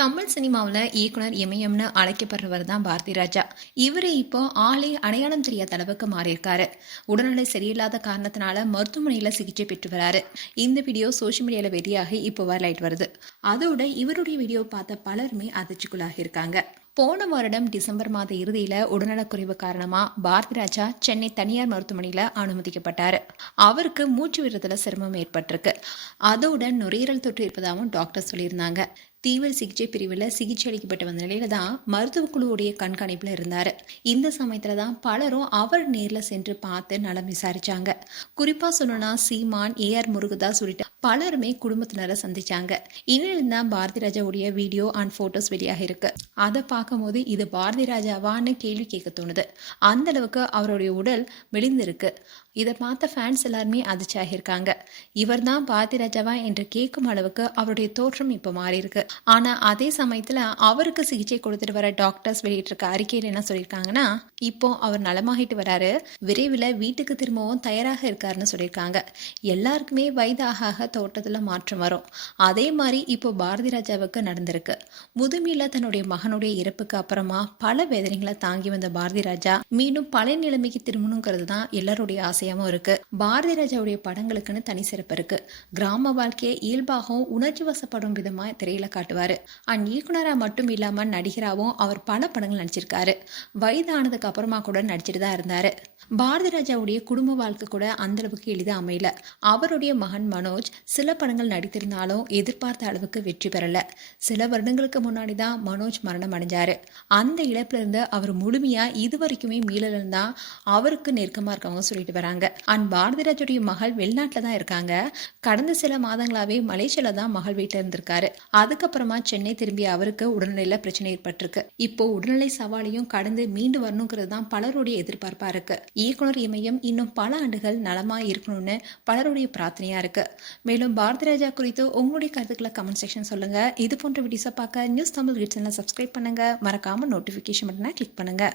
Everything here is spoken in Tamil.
தமிழ் சினிமாவில் இயக்குனர் இமயம்னு அழைக்கப்படுறவர் தான் பாரதி ராஜா. இவரு இப்போ ஆளே அடையாளம் தெரியாத அளவுக்கு மாறியிருக்காரு. உடல்நிலை சரியில்லாத காரணத்தினால மருத்துவமனையில் சிகிச்சை பெற்று வராரு. இந்த வீடியோ சோஷியல் மீடியாவில் வெளியாகி இப்போ வைரல் வருது. அதோட இவருடைய வீடியோ பார்த்த பலருமே அதிர்ச்சிக்குள்ளாகி இருக்காங்க. போன வருடம் டிசம்பர் மாத இறுதியில் உடல்நலக்குறைவு காரணமா பாரதி ராஜா சென்னை தனியார் மருத்துவமனையில் அனுமதிக்கப்பட்டார். அவருக்கு மூச்சு விடுறதுல சிரமம் ஏற்பட்டிருக்கு. அதோட நுரையீரல் தொற்று இருப்பதாகவும் டாக்டர் சொல்லியிருந்தாங்க. தீவிர சிகிச்சை பிரிவில் சிகிச்சை அளிக்கப்பட்டு வந்த நிலையில தான் மருத்துவ குழுவுடைய கண்காணிப்பில் இருந்தார். இந்த சமயத்துல தான் பலரும் அவர் நேரில் சென்று பார்த்து நலம் விசாரிச்சாங்க. குறிப்பா சொல்லணும்னா சீமான், AR முருகதாஸ் உள்ளிட்ட பலருமே குடும்பத்தினரை சந்திச்சாங்க. இனிலும் தான் பாரதி ராஜாவுடைய வீடியோ அண்ட் போட்டோஸ் வெளியாக இருக்கு. அதை பார்க்கும்போது இது பாரதி ராஜாவான்னு கேள்வி கேட்க தோணுது. அந்த அளவுக்கு அவருடைய உடல் மெலிந்திருக்கு. இதை பார்த்த ஃபேன்ஸ் எல்லாருமே அதிர்ச்சியாக இருக்காங்க. இவர் தான் பாரதி ராஜாவா என்று கேட்கும் அளவுக்கு அவருடைய தோற்றம் இப்போ மாறி இருக்கு. ஆனா அதே சமயத்துல அவருக்கு சிகிச்சை கொடுத்துட்டு வர டாக்டர்ஸ் வெளியிட்டிருக்க அறிக்கையில் என்ன சொல்லியிருக்காங்கன்னா, இப்போ அவர் நலமாகிட்டு வராரு, விரைவில் வீட்டுக்கு திரும்பவும் தயாராக இருக்காருன்னு சொல்லியிருக்காங்க. எல்லாருக்குமே வயதாக தோட்டத்துல மாற்றம் வரும். அதே மாதிரி இப்போ பாரதி ராஜாவுக்கு நடந்திருக்கு. முதுமையில தன்னுடைய மகனுடைய இறப்புக்கு அப்புறமா பல வேதனைகளை தாங்கி வந்த பாரதி ராஜா மீண்டும் பழைய நிலைமைக்கு திரும்பணுங்கிறது தான் எல்லாருடைய ஆசையாவும் இருக்கு. பாரதி ராஜாவுடைய படங்களுக்குன்னு தனி சிறப்பு இருக்கு. கிராம வாழ்க்கையை இயல்பாகவும் உணர்ச்சி வசப்படும் விதமா திரையில காட்டுவாரு. அண்ட் இயக்குனரா மட்டும் இல்லாம நடிகராகவும் அவர் பல படங்கள் நடிச்சிருக்காரு. வயதானதுக்கு அப்புறமா கூட நடிச்சிட்டு தான் இருந்தாரு. பாரதி ராஜாவுடைய குடும்ப வாழ்க்கை கூட அந்த அளவுக்கு எளிதா அமையல. அவருடைய மகன் மனோஜ் சில படங்கள் நடித்திருந்தாலும் எதிர்பார்த்த அளவுக்கு வெற்றி பெறல. சில வருடங்களுக்கு முன்னாடி தான் மனோஜ் மரணம் அடைஞ்சாரு. அந்த இழப்புல இருந்து அவர் முழுமையா இதுவரைக்குமே மீளலன்னு தான் அவருக்கு நெருக்கமா இருக்கவங்க சொல்லிட்டு வராங்க. அண்ட் பாரதி ராஜாவுடைய மகள் வெளிநாட்டுல தான் இருக்காங்க. கடந்த சில மாதங்களாவே மலேசியால தான் மகள் வீட்டுல இருந்திருக்காரு. அதுக்கப்புறமா சென்னை திரும்பிய அவருக்கு உடல்நிலையில பிரச்சனை ஏற்பட்டிருக்கு. இப்போ உடல்நிலை சவாலையும் கடந்து மீண்டு வரணுங்கிறது தான் பலருடைய எதிர்பார்ப்பா இருக்கு. இயக்குனர் இமயம் இன்னும் பல ஆண்டுகள் நலமா இருக்கணும்னு பலருடைய பிரார்த்தனையா இருக்கு. மேலும் பாரதி ராஜா குறித்து உங்களுடைய கருத்துக்களை கமெண்ட் செக்ஷன் சொல்லுங்க. இது போன்ற வீடியோஸை பார்க்க நியூஸ் தமிழ் சேனலை சப்ஸ்கிரைப் பண்ணுங்க. மறக்காம நோட்டிபிகேஷன் பட்டனை கிளிக் பண்ணுங்க.